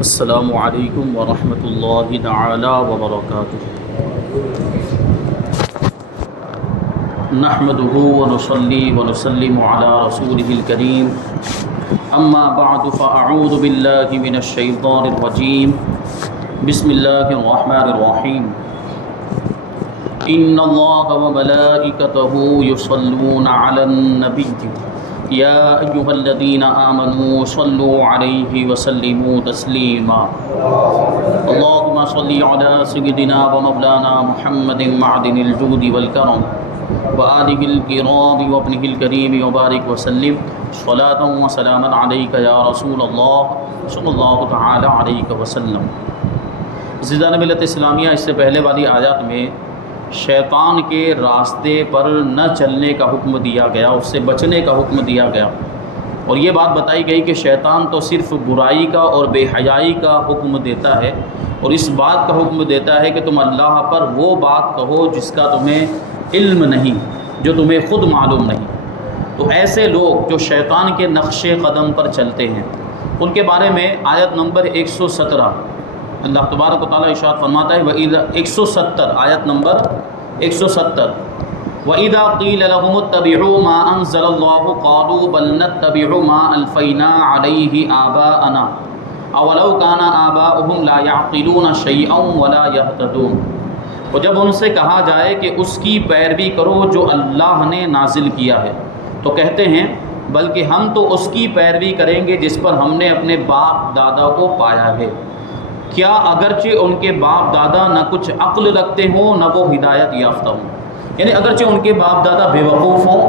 السلام علیکم ورحمۃ اللہ تعالی وبرکاتہ۔ نحمده ونصلي ونسلم على رسوله الكريم، اما بعد فاعوذ باللہ من الشیطان الرجیم، بسم اللہ الرحمن الرحیم۔ ان اللہ وملائکتہ یصلون علی النبی یا ایہا الذین آمنوا صلوا علیہ وسلموا تسلیما۔ اللہم صلی علی سیدنا ومولانا محمد معدن الجود والکرم وآلہ الکرام وابنہ الکریم وبارک وسلم صلاۃ وسلاما علیک یا رسول اللہ صلی اللہ تعالی علیہ وسلم۔ عزیزان ملت اسلامیہ، اس سے پہلے والی آیات میں شیطان کے راستے پر نہ چلنے کا حکم دیا گیا، اس سے بچنے کا حکم دیا گیا، اور یہ بات بتائی گئی کہ شیطان تو صرف برائی کا اور بے حیائی کا حکم دیتا ہے، اور اس بات کا حکم دیتا ہے کہ تم اللہ پر وہ بات کہو جس کا تمہیں علم نہیں، جو تمہیں خود معلوم نہیں۔ تو ایسے لوگ جو شیطان کے نقش قدم پر چلتے ہیں، ان کے بارے میں آیت نمبر 117 اللہ تبارک و تعالیٰ ارشاد فرماتا ہے، وَإِذَا 170 آیت نمبر 170 وَإِذَا قِيلَ لَهُمُ اتَّبِعُوا مَا أَنزَلَ اللَّهُ قَالُوا بَلْ نَتَّبِعُ مَا أَلْفَيْنَا عَلَيْهِ آبَاءَنَا أَوَلَوْ كَانَ آبَاؤُهُمْ لَا يَعْقِلُونَ شَيْئًا وَلَا يَهْتَدُونَ۔ اور جب ان سے کہا جائے کہ اس کی پیروی کرو جو اللہ نے نازل کیا ہے، تو کہتے ہیں بلکہ ہم تو اس کی پیروی کریں گے جس پر ہم نے اپنے باپ دادا کو پایا ہے، کیا اگرچہ ان کے باپ دادا نہ کچھ عقل رکھتے ہوں نہ وہ ہدایت یافتہ ہوں۔ یعنی اگرچہ ان کے باپ دادا بے وقوف ہوں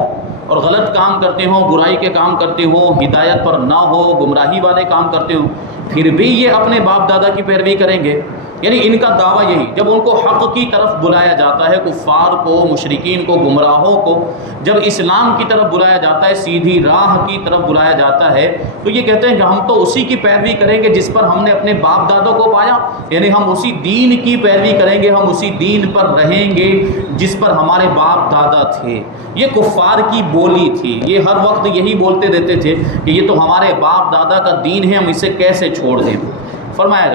اور غلط کام کرتے ہوں، برائی کے کام کرتے ہوں، ہدایت پر نہ ہو، گمراہی والے کام کرتے ہوں، پھر بھی یہ اپنے باپ دادا کی پیروی کریں گے۔ یعنی ان کا دعویٰ یہی، جب ان کو حق کی طرف بلایا جاتا ہے، کفار کو، مشرکین کو، گمراہوں کو جب اسلام کی طرف بلایا جاتا ہے، سیدھی راہ کی طرف بلایا جاتا ہے، تو یہ کہتے ہیں کہ ہم تو اسی کی پیروی کریں گے جس پر ہم نے اپنے باپ دادوں کو پایا، یعنی ہم اسی دین کی پیروی کریں گے، ہم اسی دین پر رہیں گے جس پر ہمارے باپ دادا تھے۔ یہ کفار کی بولی تھی، یہ ہر وقت یہی بولتے رہتے تھے کہ یہ تو ہمارے باپ دادا کا دین ہے، ہم اسے کیسے چھوڑ دیں۔ فرمایا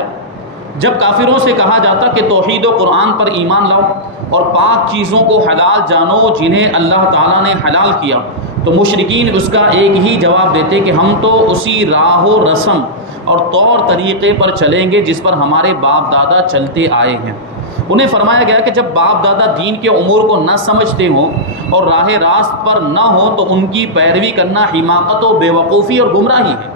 جب کافروں سے کہا جاتا کہ توحید و قرآن پر ایمان لاؤ اور پاک چیزوں کو حلال جانو جنہیں اللہ تعالیٰ نے حلال کیا، تو مشرکین اس کا ایک ہی جواب دیتے کہ ہم تو اسی راہ و رسم اور طور طریقے پر چلیں گے جس پر ہمارے باپ دادا چلتے آئے ہیں۔ انہیں فرمایا گیا کہ جب باپ دادا دین کے امور کو نہ سمجھتے ہوں اور راہ راست پر نہ ہوں تو ان کی پیروی کرنا حماقت و بے وقوفی اور گمراہی ہے۔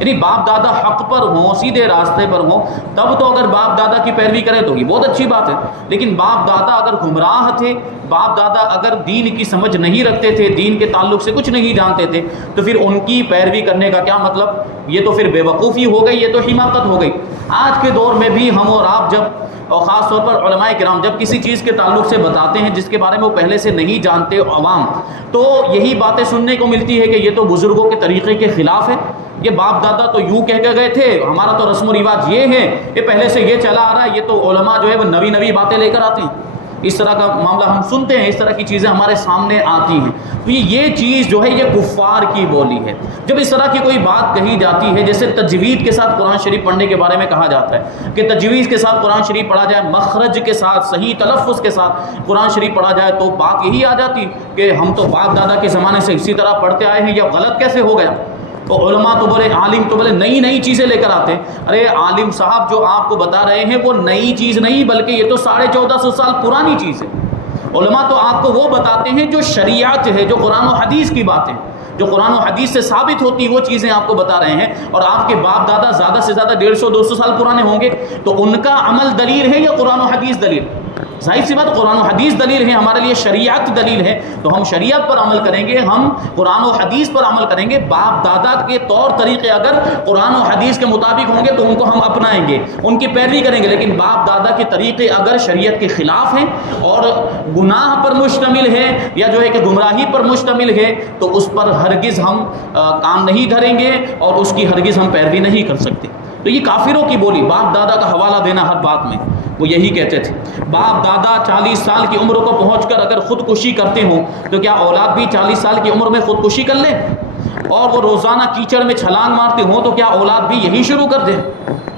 یعنی باپ دادا حق پر ہوں، سیدھے راستے پر ہوں، تب تو اگر باپ دادا کی پیروی کریں تو یہ بہت اچھی بات ہے، لیکن باپ دادا اگر گمراہ تھے، باپ دادا اگر دین کی سمجھ نہیں رکھتے تھے، دین کے تعلق سے کچھ نہیں جانتے تھے، تو پھر ان کی پیروی کرنے کا کیا مطلب؟ یہ تو پھر بے وقوفی ہو گئی، یہ تو حماقت ہو گئی۔ آج کے دور میں بھی ہم اور آپ جب، اور خاص طور پر علماء کرام جب کسی چیز کے تعلق سے بتاتے ہیں جس کے بارے میں وہ پہلے سے نہیں جانتے عوام، تو یہی باتیں سننے کو ملتی ہے کہ یہ تو بزرگوں کے طریقے کے خلاف ہے، یہ باپ دادا تو یوں کہہ کے گئے تھے، ہمارا تو رسم و رواج یہ ہے، یہ پہلے سے یہ چلا آ رہا ہے، یہ تو علماء جو ہے وہ نئی نئی باتیں لے کر آتے ہیں۔ اس طرح کا معاملہ ہم سنتے ہیں، اس طرح کی چیزیں ہمارے سامنے آتی ہیں۔ تو یہ چیز جو ہے یہ کفار کی بولی ہے۔ جب اس طرح کی کوئی بات کہی جاتی ہے، جیسے تجوید کے ساتھ قرآن شریف پڑھنے کے بارے میں کہا جاتا ہے کہ تجوید کے ساتھ قرآن شریف پڑھا جائے، مخرج کے ساتھ، صحیح تلفظ کے ساتھ قرآن شریف پڑھا جائے، تو بات یہی آ جاتی کہ ہم تو باپ دادا کے زمانے سے اسی طرح پڑھتے آئے ہیں، یہ غلط کیسے ہو گیا؟ تو علماء تو بولے، عالم تو بولے نئی نئی چیزیں لے کر آتے ہیں۔ ارے عالم صاحب جو آپ کو بتا رہے ہیں وہ نئی چیز نہیں، بلکہ یہ تو 1450 سال پرانی چیز ہے۔ علماء تو آپ کو وہ بتاتے ہیں جو شریعت ہے، جو قرآن و حدیث کی باتیں، جو قرآن و حدیث سے ثابت ہوتی وہ چیزیں آپ کو بتا رہے ہیں، اور آپ کے باپ دادا زیادہ سے زیادہ 150-200 سال پرانے ہوں گے، تو ان کا عمل دلیل ہے یا قرآن و حدیث دلیل؟ ظاہر سی بات، قرآن و حدیث دلیل ہے، ہمارے لیے شریعت دلیل ہے، تو ہم شریعت پر عمل کریں گے، ہم قرآن و حدیث پر عمل کریں گے۔ باپ دادا کے طور طریقے اگر قرآن و حدیث کے مطابق ہوں گے تو ان کو ہم اپنائیں گے، ان کی پیروی کریں گے، لیکن باپ دادا کے طریقے اگر شریعت کے خلاف ہیں اور گناہ پر مشتمل ہے یا جو ہے کہ گمراہی پر مشتمل ہے، تو اس پر ہرگز ہم کام نہیں دھریں گے اور اس کی ہرگز ہم پیروی نہیں کر سکتے۔ تو یہ کافروں کی بولی، باپ دادا کا حوالہ دینا ہر بات میں، وہ یہی کہتے تھے۔ باپ دادا 40 سال کی عمر کو پہنچ کر اگر خودکشی کرتے ہوں تو کیا اولاد بھی 40 سال کی عمر میں خودکشی کر لے؟ اور وہ روزانہ کیچڑ میں چھلانگ مارتے ہوں تو کیا اولاد بھی یہی شروع کر دیں؟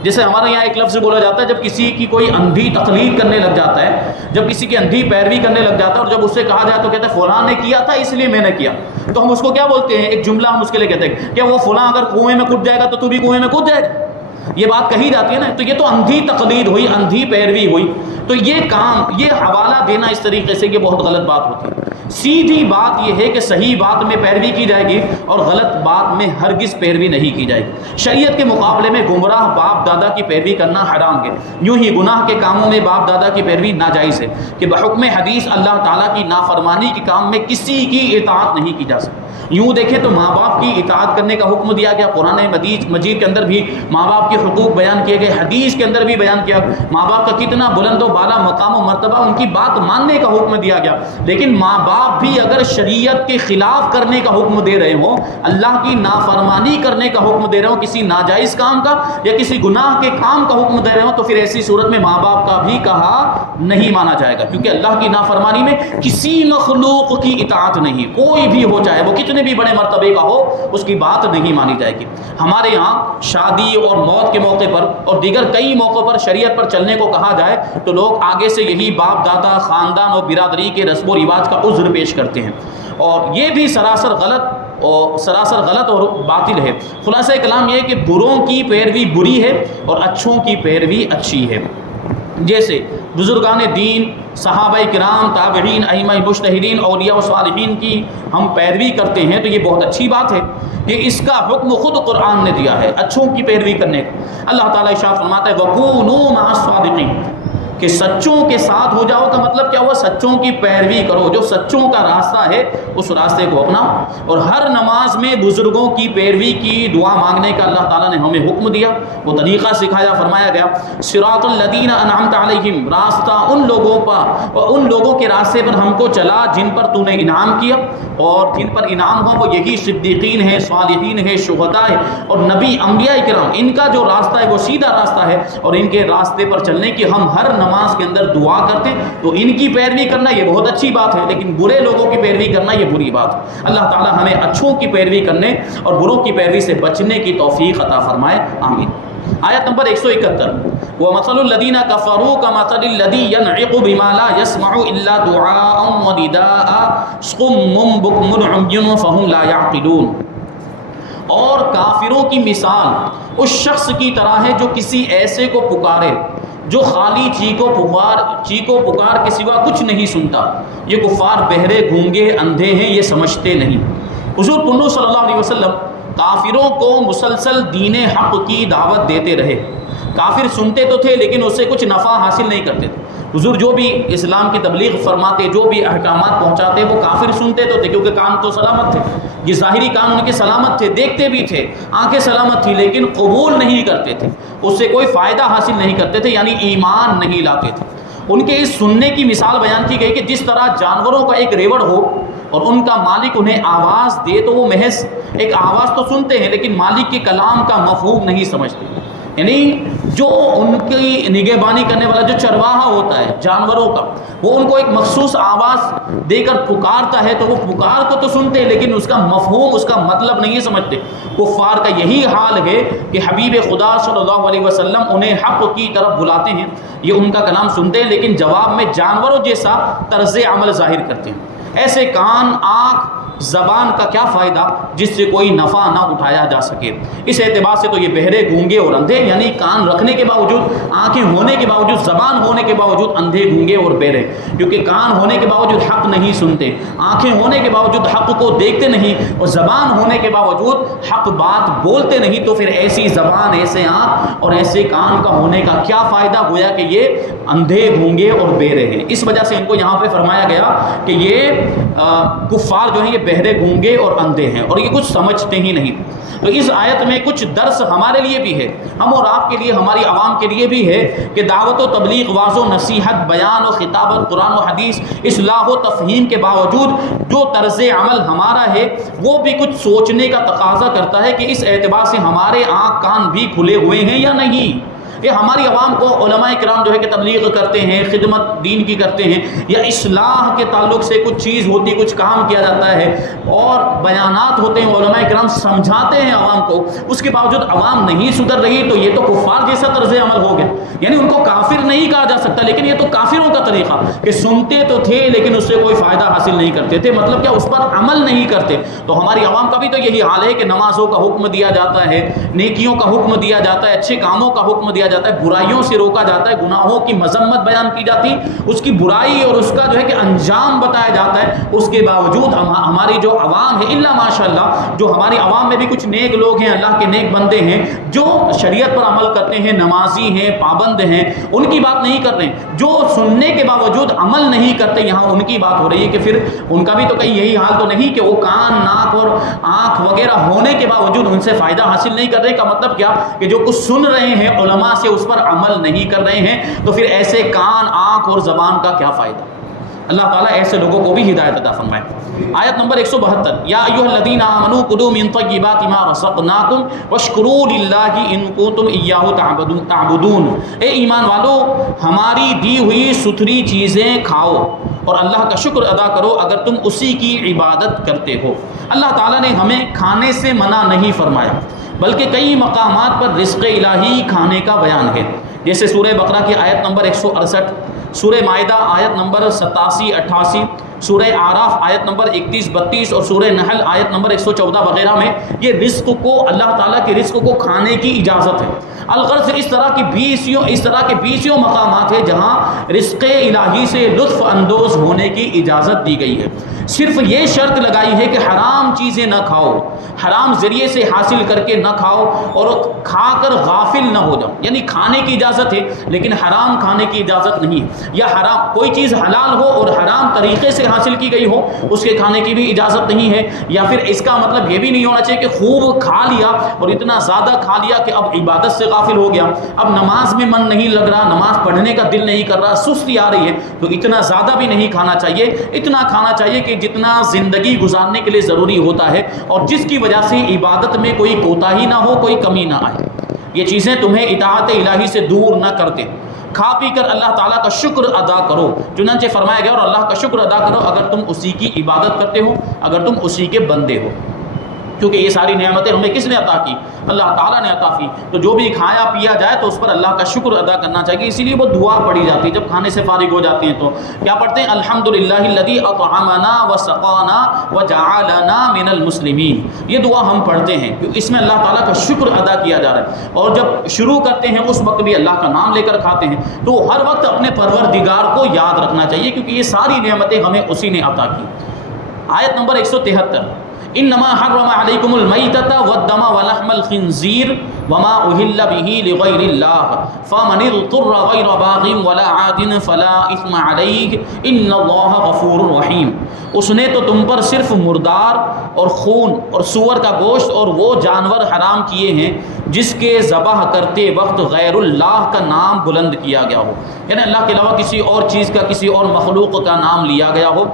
جیسے ہمارے یہاں ایک لفظ بولا جاتا ہے جب کسی کی کوئی اندھی تقلید کرنے لگ جاتا ہے، جب کسی کی اندھی پیروی کرنے لگ جاتا ہے، اور جب اس سے کہا جائے تو کہتے ہیں فلاں نے کیا تھا اس لیے میں نے کیا، تو ہم اس کو کیا بولتے ہیں؟ ایک جملہ ہم اس کے لیے کہتے ہیں کہ وہ فلاں اگر کنویں میں کود جائے گا تو تو بھی کنویں میں کود جائے گا، یہ بات کہی جاتی ہے نا، تو یہ تو اندھی تقلید ہوئی، اندھی پیروی ہوئی۔ تو یہ کام، یہ حوالہ دینا اس طریقے سے، یہ بہت غلط بات ہوتی ہے۔ سیدھی بات یہ ہے کہ صحیح بات میں پیروی کی جائے گی اور غلط بات میں ہرگز پیروی نہیں کی جائے گی۔ شریعت کے مقابلے میں گمراہ باپ دادا کی پیروی کرنا حرام ہے، یوں ہی گناہ کے کاموں میں باپ دادا کی پیروی ناجائز ہے کہ بحکم حدیث اللہ تعالیٰ کی نافرمانی کے کام میں کسی کی اطاعت نہیں کی جا سکتی۔ یوں دیکھیں تو ماں باپ کی اطاعت کرنے کا حکم دیا گیا، قرآن مجید کے اندر بھی ماں باپ کے حقوق بیان کیے گئے، حدیث کے اندر بھی بیان کیا ماں باپ کا کتنا بلند و بالا مقام و مرتبہ، ان کی بات ماننے کا حکم دیا گیا۔ لیکن ماں باپ بھی اگر شریعت کے خلاف کرنے کا حکم دے رہے ہوں، اللہ کی نافرمانی کرنے کا حکم دے رہے ہوں، کسی ناجائز کام کا یا کسی گناہ کے کام کا حکم دے رہے ہوں، تو پھر ایسی صورت میں ماں باپ کا بھی کہا نہیں مانا جائے گا، کیونکہ اللہ کی نافرمانی میں کسی مخلوق کی اطاعت نہیں، کوئی بھی ہو، چاہے وہ کتنے بھی بڑے مرتبے کا ہو، اس کی بات نہیں مانی جائے گی۔ ہمارے یہاں شادی اور موت کے موقع پر اور دیگر کئی موقعوں پر شریعت پر چلنے کو کہا جائے تو لوگ آگے سے یہی باپ دادا، خاندان اور برادری کے رسم و رواج کا عذر پیش کرتے ہیں، اور یہ بھی سراسر غلط اور باطل ہے۔ خلاصہ کلام یہ ہے کہ بروں کی پیروی بری ہے اور اچھوں کی پیروی اچھی ہے۔ جیسے بزرگان دین، صحابہ کرام، تابعین، ائمہ مجتہدین، اولیاء و صالحین کی ہم پیروی کرتے ہیں تو یہ بہت اچھی بات ہے، کہ اس کا حکم خود قرآن نے دیا ہے اچھوں کی پیروی کرنے کا۔ اللہ تعالیٰ ارشاد فرماتا ہے وَكُونُوا مَعَ الصَّادِقِينَ، کہ سچوں کے ساتھ ہو جاؤ کا مطلب کیا ہوا؟ سچوں کی پیروی کرو، جو سچوں کا راستہ ہے اس راستے کو اپناؤ، اور ہر نماز میں بزرگوں کی پیروی کی دعا مانگنے کا اللہ تعالیٰ نے ہمیں حکم دیا، وہ طریقہ سکھایا، فرمایا گیا صراط الذین انعمت علیہم، راستہ ان لوگوں پر، اور ان لوگوں کے راستے پر ہم کو چلا جن پر تو نے انعام کیا، اور جن پر انعام ہو وہ یہی صدیقین ہیں، صالحین ہیں، شہداء ہیں اور نبی، انبیاء کرام، ان کا جو راستہ ہے وہ سیدھا راستہ ہے، اور ان کے راستے پر چلنے کی ہم ہر نماز کے اندر دعا کرتے ہیں، تو ان کی پیروی کرنا یہ بہت اچھی بات ہے، لیکن برے لوگوں کی پیروی کرنا یہ بری بات ہے۔ اللہ تعالی ہمیں اچھوں کی پیروی کرنے اور بروں کی پیروی سے بچنے کی توفیق عطا فرمائے، آمین۔ آیت نمبر 171، وَمَثَلُ الَّذِينَ كَفَرُوا كَمَثَلِ الَّذِي يَنْعِقُ بِمَا لَا يَسْمَعُ إِلَّا دُعَاءً وَنِدَاءً صُمٌّ بُكْمٌ عُمْيٌ فَهُمْ لَا يَعْقِلُونَ، اور کافروں کی مثال اس شخص کی طرح ہے جو کسی ایسے کو پکارے جو خالی چیخو پکار کے سوا کچھ نہیں سنتا۔ یہ کفار بہرے، گونگے، اندھے ہیں، یہ سمجھتے نہیں۔ حضور پنو صلی اللہ علیہ وسلم کافروں کو مسلسل دین حق کی دعوت دیتے رہے۔ کافر سنتے تو تھے لیکن اس سے کچھ نفع حاصل نہیں کرتے تھے۔ حضور جو بھی اسلام کی تبلیغ فرماتے، جو بھی احکامات پہنچاتے، وہ کافر سنتے تو تھے، کیونکہ کان تو سلامت تھے، یہ ظاہری کان ان کے سلامت تھے، دیکھتے بھی تھے، آنکھیں سلامت تھی، لیکن قبول نہیں کرتے تھے، اس سے کوئی فائدہ حاصل نہیں کرتے تھے، یعنی ایمان نہیں لاتے تھے۔ ان کے اس سننے کی مثال بیان کی گئی کہ جس طرح جانوروں کا ایک ریوڑ ہو اور ان کا مالک انہیں آواز دے تو وہ محض ایک آواز تو سنتے ہیں لیکن مالک کے کلام کا مفہوم نہیں سمجھتے، یعنی جو ان کی نگہبانی کرنے والا جو چرواہا ہوتا ہے جانوروں کا، وہ ان کو ایک مخصوص آواز دے کر پکارتا ہے تو وہ پکار کو تو سنتے ہیں لیکن اس کا مفہوم، اس کا مطلب نہیں سمجھتے۔ کفار کا یہی حال ہے کہ حبیب خدا صلی اللہ علیہ وسلم انہیں حق کی طرف بلاتے ہیں، یہ ان کا کلام سنتے ہیں لیکن جواب میں جانوروں جیسا طرز عمل ظاہر کرتے ہیں۔ ایسے کان، آنکھ، زبان کا کیا فائدہ جس سے کوئی نفع نہ اٹھایا جا سکے۔ اس اعتبار سے تو یہ بہرے، گونگے اور اندھے، یعنی کان رکھنے کے باوجود، آنکھیں ہونے کے باوجود، زبان ہونے کے باوجود اندھے، گونگے اور بہرے، کیونکہ کان ہونے کے باوجود حق نہیں سنتے، آنکھیں ہونے کے باوجود حق کو دیکھتے نہیں، اور زبان ہونے کے باوجود حق بات بولتے نہیں، تو پھر ایسی زبان، ایسے آنکھ اور ایسے کان کا ہونے کا کیا فائدہ؟ گویا کہ یہ اندھے، گونگے اور بہرے ہیں۔ اس وجہ سے ان کو یہاں پہ فرمایا گیا کہ یہ کفار جو ہیں یہ بہرے، گونگے اور اندھے ہیں اور یہ کچھ سمجھتے ہی نہیں۔ تو اس آیت میں کچھ درس ہمارے لیے بھی ہے، ہم اور آپ کے لیے، ہماری عوام کے لیے بھی ہے کہ دعوت و تبلیغ، واعظ و نصیحت، بیان و خطابت، قرآن و حدیث، اصلاح و تفہیم کے باوجود جو طرز عمل ہمارا ہے وہ بھی کچھ سوچنے کا تقاضا کرتا ہے کہ اس اعتبار سے ہمارے آنکھ کان بھی کھلے ہوئے ہیں یا نہیں۔ یہ ہماری عوام کو علماء کرام جو ہے کہ تبلیغ کرتے ہیں، خدمت دین کی کرتے ہیں، یا اصلاح کے تعلق سے کچھ چیز ہوتی، کچھ کام کیا جاتا ہے اور بیانات ہوتے ہیں، علماء کرام سمجھاتے ہیں عوام کو، اس کے باوجود عوام نہیں سدھر رہی، تو یہ تو کفار جیسا طرز عمل ہو گیا. یعنی ان کو کافر نہیں کہا جا سکتا، لیکن یہ تو کافروں کا طریقہ کہ سنتے تو تھے لیکن اس سے کوئی فائدہ حاصل نہیں کرتے تھے، مطلب کیا اس پر عمل نہیں کرتے. تو ہماری عوام کا بھی تو یہی حال ہے کہ نمازوں کا حکم دیا جاتا ہے، نیکیوں کا حکم دیا جاتا ہے، اچھے کاموں کا حکم دیا جاتا ہے، برائیوں سے روکا جاتا ہے، گناہوں کی مذمت بیان کی جاتی، اس کی برائی اور اس کا جو ہے کہ انجام بتایا جاتا ہے. اس کے باوجود ہماری جو عوام ہے، الا ماشاءاللہ جو ہماری عوام میں بھی کچھ نیک لوگ ہیں، اللہ کے نیک بندے ہیں جو شریعت پر عمل کرتے ہیں، نمازی ہیں، پابند ہیں، ان کی بات نہیں کر رہے ہیں. جو سننے کے باوجود عمل نہیں کرتے، یہاں ان کی بات ہو رہی ہے کہ پھر ان کا بھی تو کہیں یہی حال تو نہیں کہ وہ کان، ناک اور آنکھ وغیرہ ہونے کے باوجود ان سے فائدہ حاصل نہیں کر رہے. کا مطلب کیا کہ جو کچھ سن رہے ہیں علماء سے اس پر عمل نہیں کر رہے ہیں، تو پھر ایسے کان، آنکھ اور زبان کا کیا فائدہ. اللہ تعالیٰ ایسے لوگوں کو بھی ہدایت عطا فرمائے. آیت نمبر 172، یا ایھا الذین آمنوا کلوا من طیبات ما رزقناکم واشکروا للہ ان کنتم ایاہ تعبدون. اے ایمان والو، ہماری دی ہوئی ستھری چیزیں کھاؤ اور اللہ کا شکر ادا کرو اگر تم اسی کی عبادت کرتے ہو. اللہ تعالیٰ نے ہمیں کھانے سے منع نہیں فرمایا، بلکہ کئی مقامات پر رزق الہی کھانے کا بیان ہے، جیسے سورہ بقرہ کی آیت نمبر 168، سورہ مائدہ آیت نمبر 87-88، سورہ آراف آیت نمبر 31-32 اور سورہ نحل آیت نمبر 114 وغیرہ میں یہ رزق کو، اللہ تعالیٰ کے رزق کو کھانے کی اجازت ہے. الغرض اس طرح کے 20 مقامات ہیں جہاں رزق الہی سے لطف اندوز ہونے کی اجازت دی گئی ہے. صرف یہ شرط لگائی ہے کہ حرام چیزیں نہ کھاؤ، حرام ذریعے سے حاصل کر کے نہ کھاؤ اور کھا کر غافل نہ ہو جاؤ. یعنی کھانے کی اجازت ہے لیکن حرام کھانے کی اجازت نہیں ہے، یا حرام کوئی چیز حلال ہو اور حرام طریقے سے حاصل کی گئی ہو اس کے کھانے کی بھی اجازت نہیں ہے. یا پھر اس کا مطلب یہ بھی نہیں ہونا چاہیے کہ خوب کھا لیا اور اتنا زیادہ کھا لیا کہ اب عبادت سے غافل ہو گیا، اب نماز میں من نہیں لگ رہا، نماز پڑھنے کا دل نہیں کر رہا، سستی آ رہی ہے. تو اتنا زیادہ بھی نہیں کھانا چاہیے، اتنا کھانا چاہیے کہ جتنا زندگی گزارنے کے لیے ضروری ہوتا ہے اور جس کی وجہ سے عبادت میں کوئی کوتاہی نہ ہو، کوئی کمی نہ آئے. یہ چیزیں تمہیں اطاعت الہی سے دور نہ کرتے. کھا پی کر اللہ تعالیٰ کا شکر ادا کرو، چنانچہ فرمایا گیا اور اللہ کا شکر ادا کرو اگر تم اسی کی عبادت کرتے ہو، اگر تم اسی کے بندے ہو. کیونکہ یہ ساری نعمتیں ہمیں کس نے عطا کی؟ اللہ تعالیٰ نے عطا کی. تو جو بھی کھایا پیا جائے تو اس پر اللہ کا شکر ادا کرنا چاہیے. اسی لیے وہ دعا پڑھی جاتی ہے جب کھانے سے فارغ ہو جاتے ہیں. تو کیا پڑھتے ہیں؟ الحمدللہ الذی اطعمنا وسقانا وجعلنا من المسلمین. یہ دعا ہم پڑھتے ہیں کیونکہ اس میں اللہ تعالیٰ کا شکر ادا کیا جا رہا ہے. اور جب شروع کرتے ہیں اس وقت بھی اللہ کا نام لے کر کھاتے ہیں. تو ہر وقت اپنے پروردگار کو یاد رکھنا چاہیے کیونکہ یہ ساری نعمتیں ہمیں اسی نے عطا کی. آیت نمبر 173، انما حرم علیکم المیتۃ والدم ولحم الخنزیر وما اہل بہ لغیر اللہ فمن اضطر غیر باغ ولا عاد فلا اثم علیہ ان اللہ غفور رحیم. اس نے تو تم پر صرف مردار اور خون اور سور کا گوشت اور وہ جانور حرام کیے ہیں جس کے ذبح کرتے وقت غیر اللہ کا نام بلند کیا گیا ہو، یعنی اللہ کے علاوہ کسی اور چیز کا، کسی اور مخلوق کا نام لیا گیا ہو.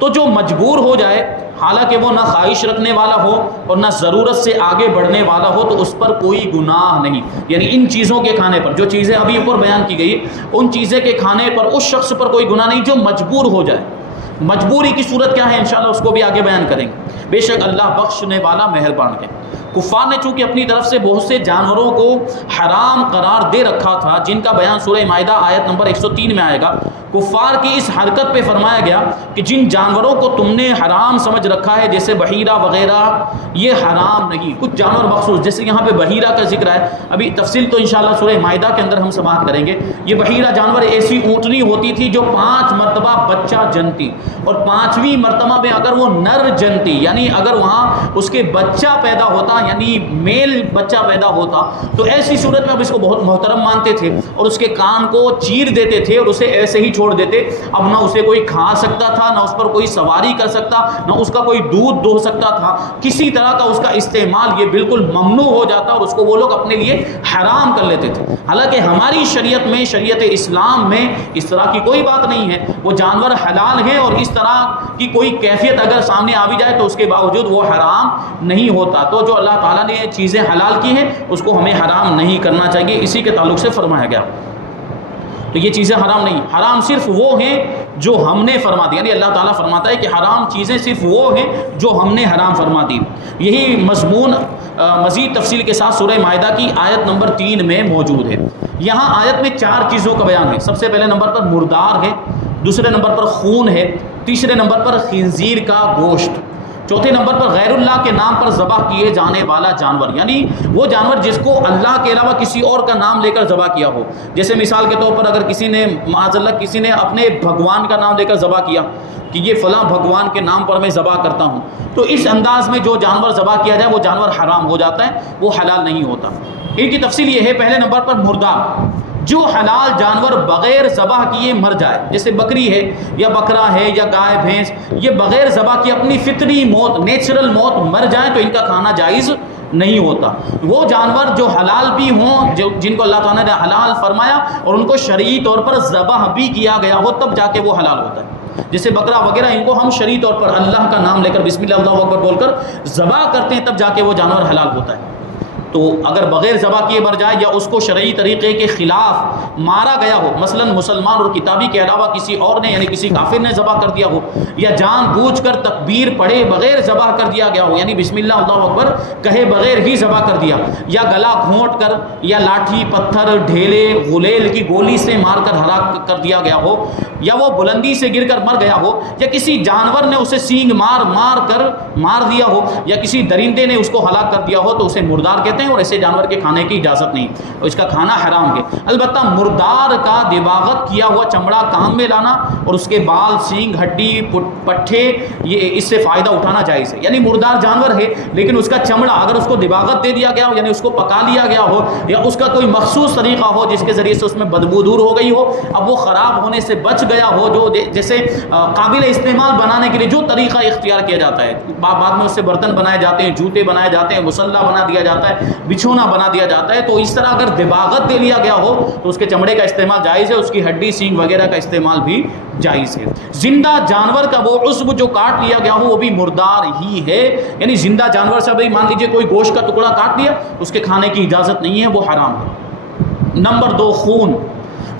تو جو مجبور ہو جائے، حالانکہ وہ نہ خواہش رکھنے والا ہو اور نہ ضرورت سے آگے بڑھنے والا ہو، تو اس پر کوئی گناہ نہیں. یعنی ان چیزوں کے کھانے پر، جو چیزیں ابھی اوپر بیان کی گئی، ان چیزیں کے کھانے پر اس شخص پر کوئی گناہ نہیں جو مجبور ہو جائے. مجبوری کی صورت کیا ہے انشاءاللہ اس کو بھی آگے بیان کریں گے. بے شک اللہ بخشنے والا مہربان ہے. کفار نے چونکہ اپنی طرف سے بہت سے جانوروں کو حرام قرار دے رکھا تھا، جن کا بیان سورہ مائدہ آیت نمبر 103 میں آئے گا. کفار کی اس حرکت پہ فرمایا گیا کہ جن جانوروں کو تم نے حرام سمجھ رکھا ہے جیسے بحیرہ وغیرہ، یہ حرام نہیں. کچھ جانور مخصوص جیسے یہاں پہ بحیرہ کا ذکر ہے، ابھی تفصیل تو انشاءاللہ سورہ مائدہ کے اندر ہم سماعت کریں گے. یہ بحیرہ جانور ایسی اونٹنی ہوتی تھی جو 5 مرتبہ بچہ جنتی، اور 5ویں مرتبہ میں اگر وہ نر جنتی، یعنی اگر وہاں اس کے بچہ پیدا ہوتا، یعنی میل بچہ پیدا ہوتا، تو ایسی صورت میں اب اس کو بہت محترم مانتے تھے اور اس کے کان کو چیر دیتے تھے اور اسے ایسے ہی چھوڑ دیتے. اب نہ اسے کوئی کھا سکتا تھا، نہ اس پر کوئی سواری کر سکتا، نہ اس کا کوئی دودھ دو سکتا تھا. کسی طرح کا اس کا استعمال یہ بالکل ممنوع ہو جاتا اور اس کو وہ لوگ اپنے لیے حرام کر لیتے تھے. حالانکہ ہماری شریعت میں، شریعت اسلام میں اس طرح کی کوئی بات نہیں ہے. وہ جانور حلال ہیں اور اس طرح کی کوئی کیفیت اگر سامنے آ بھی جائے تو اس کے باوجود وہ حرام نہیں ہوتا. تو جو اللہ اللہ تعالیٰ نے چیزیں حلال کی ہیں اس کو ہمیں حرام نہیں کرنا چاہیے، اسی کے تعلق سے فرمایا گیا۔ تو یہ چیزیں حرام نہیں، حرام صرف وہ ہیں جو ہم نے فرما دی، یعنی اللہ تعالیٰ فرماتا ہے کہ حرام چیزیں صرف وہ ہیں جو ہم نے حرام فرما دی۔ یہی مضمون مزید تفصیل کے ساتھ سورہ مائدہ کی آیت نمبر 3 میں موجود ہے۔ یہاں آیت میں 4 چیزوں کا بیان ہے۔ سب سے پہلے نمبر پر مردار ہے، دوسرے نمبر پر خون ہے، تیسرے نمبر پر خنزیر کا گوشت، چوتھے نمبر پر غیر اللہ کے نام پر ذبح کیے جانے والا جانور، یعنی وہ جانور جس کو اللہ کے علاوہ کسی اور کا نام لے کر ذبح کیا ہو۔ جیسے مثال کے طور پر اگر کسی نے معاذ اللہ کسی نے اپنے بھگوان کا نام لے کر ذبح کیا کہ یہ فلاں بھگوان کے نام پر میں ذبح کرتا ہوں، تو اس انداز میں جو جانور ذبح کیا جائے وہ جانور حرام ہو جاتا ہے، وہ حلال نہیں ہوتا۔ ان کی تفصیل یہ ہے، پہلے نمبر پر مردار، جو حلال جانور بغیر ذبح کیے مر جائے، جیسے بکری ہے یا بکرا ہے یا گائے بھینس، یہ بغیر ذبح کیے اپنی فطری موت نیچرل موت مر جائیں تو ان کا کھانا جائز نہیں ہوتا۔ وہ جانور جو حلال بھی ہوں، جن کو اللہ تعالیٰ نے حلال فرمایا اور ان کو شرعی طور پر ذبح بھی کیا گیا ہو، تب جا کے وہ حلال ہوتا ہے۔ جیسے بکرا وغیرہ، ان کو ہم شرعی طور پر اللہ کا نام لے کر بسم اللہ اللہ اکبر بول کر ذبح کرتے ہیں، تب جا کے وہ جانور حلال ہوتا ہے۔ تو اگر بغیر ذبح کیے مر جائے یا اس کو شرعی طریقے کے خلاف مارا گیا ہو، مثلا مسلمان اور کتابی کے علاوہ کسی اور نے یعنی کسی کافر نے ذبح کر دیا ہو، یا جان بوجھ کر تکبیر پڑھے بغیر ذبح کر دیا گیا ہو، یعنی بسم اللہ اللہ اکبر کہے بغیر ہی ذبح کر دیا، یا گلا گھونٹ کر یا لاٹھی پتھر ڈھیلے غلیل کی گولی سے مار کر ہلاک کر دیا گیا ہو، یا وہ بلندی سے گر کر مر گیا ہو، یا کسی جانور نے اسے سینگ مار کر مار دیا ہو، یا کسی درندے نے اس کو ہلاک کر دیا ہو، تو اسے مردار کہتے ہیں اور ایسے جانور کے کھانے کی اجازت نہیں، اور اس کا کھانا حرام ہے۔ البتہ مردار کا دباغت کیا ہوا چمڑا کام میں لانا اور اس کے بال سینگ ہڈی پٹھے یہ اس سے فائدہ اٹھانا جائز ہے، یعنی مردار جانور ہے لیکن اس کا چمڑا اگر اس کو دباغت دے دیا گیا ہو، یعنی اس کو پکا لیا گیا ہو، یا اس کا کوئی مخصوص طریقہ ہو جس کے ذریعے سے اس میں بدبو دور ہو گئی ہو، اب وہ خراب ہونے سے بچ گیا ہو، جو جیسے قابل استعمال بنانے کے لیے جو طریقہ اختیار کیا جاتا ہے، بعد میں اس سے برتن بنائے جاتے ہیں، جوتے بنائے جاتے ہیں، مصلی بنا دیا جاتا ہے، بچھونا بنا دیا جاتا ہے، تو اس طرح اگر دباغت دے لیا گیا ہو تو اس کے چمڑے کا استعمال جائز ہے، اس کی ہڈی سینگ وغیرہ کا استعمال بھی جائز ہے۔ زندہ جانور کا وہ عضو جو کاٹ لیا گیا ہو وہ بھی مردار ہی ہے، یعنی زندہ جانور سے مان لیجیے کوئی گوشت کا ٹکڑا کاٹ دیا، اس کے کھانے کی اجازت نہیں ہے، وہ حرام ہے۔ نمبر 2، خون۔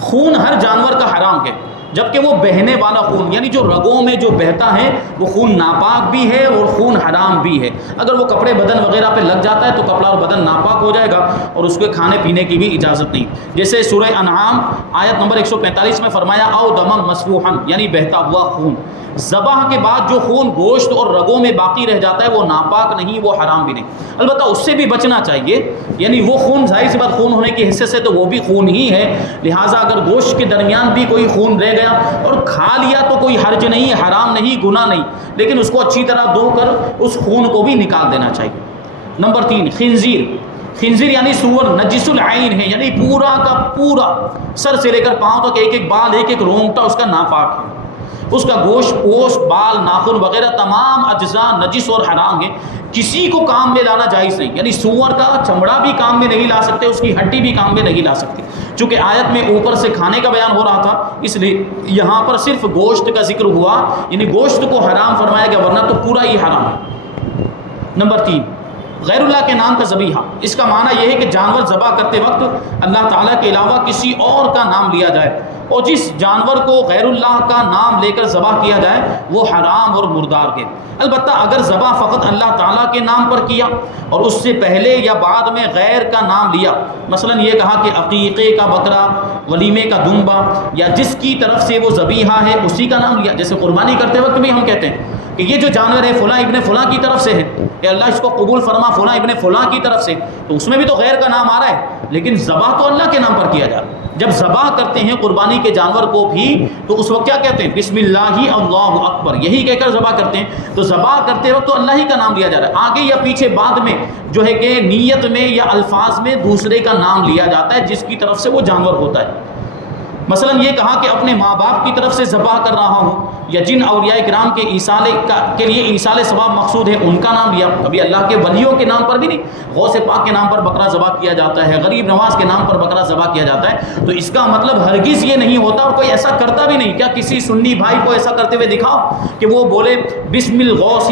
خون ہر جانور کا حرام ہے، جبکہ وہ بہنے والا خون یعنی جو رگوں میں جو بہتا ہے وہ خون ناپاک بھی ہے اور خون حرام بھی ہے۔ اگر وہ کپڑے بدن وغیرہ پہ لگ جاتا ہے تو کپڑا اور بدن ناپاک ہو جائے گا اور اس کے کھانے پینے کی بھی اجازت نہیں۔ جیسے سورہ انعام آیت نمبر 145 میں فرمایا او دما مسفوحا، یعنی بہتا ہوا خون۔ ذبح کے بعد جو خون گوشت اور رگوں میں باقی رہ جاتا ہے وہ ناپاک نہیں، وہ حرام بھی نہیں، البتہ اس سے بھی بچنا چاہیے، یعنی وہ خون ظاہر سی بات خون ہونے کی حیثیت سے تو وہ بھی خون ہی ہے، لہٰذا اگر گوشت کے درمیان بھی کوئی خون رہ گیا اور کھا لیا تو کوئی حرج نہیں، حرام نہیں، گناہ نہیں، لیکن اس کو اچھی طرح دھو کر اس خون کو بھی نکال دینا چاہیے۔ نمبر 3، خنزیر۔ خنزیر یعنی سور نجس العین ہے، یعنی پورا کا پورا سر سے لے کر پاؤں تک ایک ایک بال ایک ایک رونگٹا اس کا ناپاک ہے، اس کا گوشت پوست بال ناخن وغیرہ تمام اجزاء نجس اور حرام ہیں، کسی کو کام میں لانا جائز نہیں، یعنی سور کا چمڑا بھی کام میں نہیں لا سکتے، اس کی ہڈی بھی کام میں نہیں لا سکتے، چونکہ آیت میں اوپر سے کھانے کا بیان ہو رہا تھا اس لیے یہاں پر صرف گوشت کا ذکر ہوا، یعنی گوشت کو حرام فرمایا گیا ورنہ تو پورا ہی حرام ہے۔ نمبر 3، غیر اللہ کے نام کا ذبیحہ۔ اس کا معنی یہ ہے کہ جانور ذبح کرتے وقت اللہ تعالیٰ کے علاوہ کسی اور کا نام لیا جائے، اور جس جانور کو غیر اللہ کا نام لے کر ذبح کیا جائے وہ حرام اور مردار ہے۔ البتہ اگر ذبح فقط اللہ تعالیٰ کے نام پر کیا اور اس سے پہلے یا بعد میں غیر کا نام لیا، مثلا یہ کہا کہ عقیقے کا بکرا، ولیمے کا دمبا، یا جس کی طرف سے وہ ذبیحہ ہے اسی کا نام لیا، جیسے قربانی کرتے وقت بھی ہم کہتے ہیں کہ یہ جو جانور ہے فلاں ابن فلاں کی طرف سے ہے، کہ اللہ اس کو قبول فرما فلاں ابن فلاں کی طرف سے، تو اس میں بھی تو غیر کا نام آ رہا ہے، لیکن ذبح تو اللہ کے نام پر کیا جا رہا ہے۔ جب ذبح کرتے ہیں قربانی کے جانور کو بھی تو اس وقت کیا کہتے ہیں؟ بسم اللہ اللہ اکبر، یہی کہہ کر ذبح کرتے ہیں، تو ذبح کرتے وقت تو اللہ ہی کا نام لیا جا رہا ہے، آگے یا پیچھے بعد میں جو ہے کہ نیت میں یا الفاظ میں دوسرے کا نام لیا جاتا ہے جس کی طرف سے وہ جانور ہوتا ہے۔ مثلا یہ کہا کہ اپنے ماں باپ کی طرف سے ذبح کر رہا ہوں، یا جن اولیاء کرام کے ایصال کے لیے ایصال ثواب مقصود ہے ان کا نام لیا، کبھی اللہ کے ولیوں کے نام پر بھی نہیں، غوث پاک کے نام پر بکرا ذبح کیا جاتا ہے، غریب نواز کے نام پر بکرا ذبح کیا جاتا ہے، تو اس کا مطلب ہرگز یہ نہیں ہوتا اور کوئی ایسا کرتا بھی نہیں۔ کیا کسی سنی بھائی کو ایسا کرتے ہوئے دکھاؤ کہ وہ بولے بسم الغوث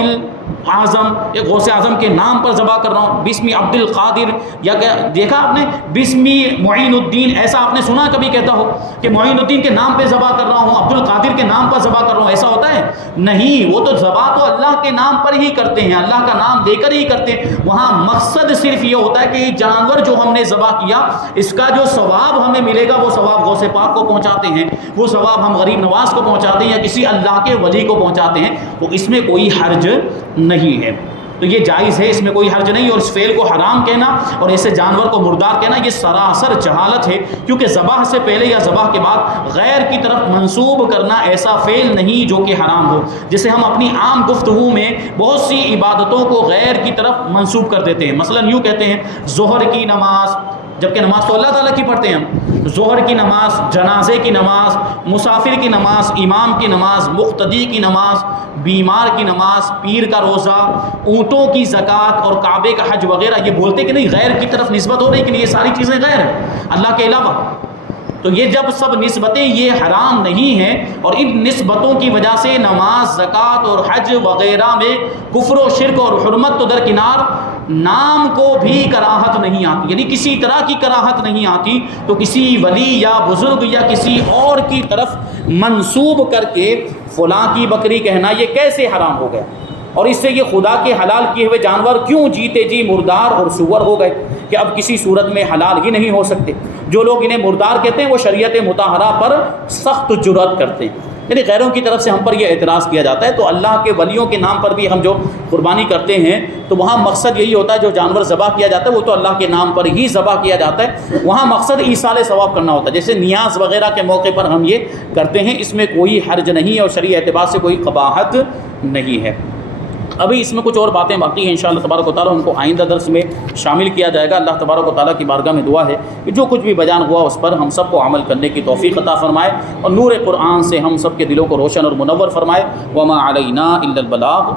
اعظم یا غوث اعظم کے نام پر ذبح کر رہا ہوں، بسم عبد القادر، یا کیا دیکھا آپ نے بسم معین الدین، ایسا آپ نے سنا کبھی کہتا ہو کہ معین الدین کے نام پہ ذبح کر رہا ہوں، عبد القادر کے نام پر ذبح کر رہا ہوں، ایسا ہوتا ہے؟ نہیں، وہ تو ذبح تو اللہ کے نام پر ہی کرتے ہیں، اللہ کا نام لے کر ہی کرتے ہیں۔ وہاں مقصد صرف یہ ہوتا ہے کہ یہ جانور جو ہم نے ذبح کیا اس کا جو ثواب ہمیں ملے گا وہ ثواب غوث پاک کو پہنچاتے ہیں، وہ ثواب ہم غریب نواز کو پہنچاتے ہیں یا کسی اللہ کے ولی کو پہنچاتے ہیں، وہ اس میں کوئی حرج نہیں ہے۔ تو یہ جائز ہے، اس میں کوئی حرج نہیں، اور اس فعل کو حرام کہنا اور ایسے جانور کو مردار کہنا یہ سراسر جہالت ہے، کیونکہ ذبح سے پہلے یا ذبح کے بعد غیر کی طرف منسوب کرنا ایسا فعل نہیں جو کہ حرام ہو۔ جیسے ہم اپنی عام گفتگو میں بہت سی عبادتوں کو غیر کی طرف منسوب کر دیتے ہیں، مثلا یوں کہتے ہیں ظہر کی نماز، جبکہ نماز تو اللہ تعالیٰ کی پڑھتے ہیں ہم، ظہر کی نماز، جنازے کی نماز، مسافر کی نماز، امام کی نماز، مقتدی کی نماز، بیمار کی نماز، پیر کا روزہ، اونٹوں کی زکوٰۃ اور کعبے کا حج وغیرہ، یہ بولتے کہ نہیں غیر کی طرف نسبت ہو رہی کہ نہیں، یہ ساری چیزیں غیر ہیں اللہ کے علاوہ۔ تو یہ جب سب نسبتیں یہ حرام نہیں ہیں، اور ان نسبتوں کی وجہ سے نماز، زکوٰۃ اور حج وغیرہ میں کفر و شرک اور حرمت تو درکنار، نام کو بھی کراہت نہیں آتی، یعنی کسی طرح کی کراہت نہیں آتی، تو کسی ولی یا بزرگ یا کسی اور کی طرف منسوب کر کے فلاں کی بکری کہنا یہ کیسے حرام ہو گیا، اور اس سے یہ خدا کے حلال کیے ہوئے جانور کیوں جیتے جی مردار اور سور ہو گئے کہ اب کسی صورت میں حلال ہی نہیں ہو سکتے۔ جو لوگ انہیں مردار کہتے ہیں وہ شریعت مطہرہ پر سخت جرأت کرتے ہیں، یعنی غیروں کی طرف سے ہم پر یہ اعتراض کیا جاتا ہے۔ تو اللہ کے ولیوں کے نام پر بھی ہم جو قربانی کرتے ہیں تو وہاں مقصد یہی ہوتا ہے، جو جانور ذبح کیا جاتا ہے وہ تو اللہ کے نام پر ہی ذبح کیا جاتا ہے، وہاں مقصد ایصال ثواب کرنا ہوتا ہے، جیسے نیاز وغیرہ کے موقع پر ہم یہ کرتے ہیں، اس میں کوئی حرج نہیں ہے اور شرعی اعتبار سے کوئی قباحت نہیں ہے۔ ابھی اس میں کچھ اور باتیں باقی ہیں، انشاءاللہ تبارک و تعالیٰ ان کو آئندہ درس میں شامل کیا جائے گا۔ اللہ تبارک و تعالیٰ کی بارگاہ میں دعا ہے کہ جو کچھ بھی بیان ہوا اس پر ہم سب کو عمل کرنے کی توفیق عطا فرمائے، اور نور قرآن سے ہم سب کے دلوں کو روشن اور منور فرمائے۔ وما علینا الا البلاغ۔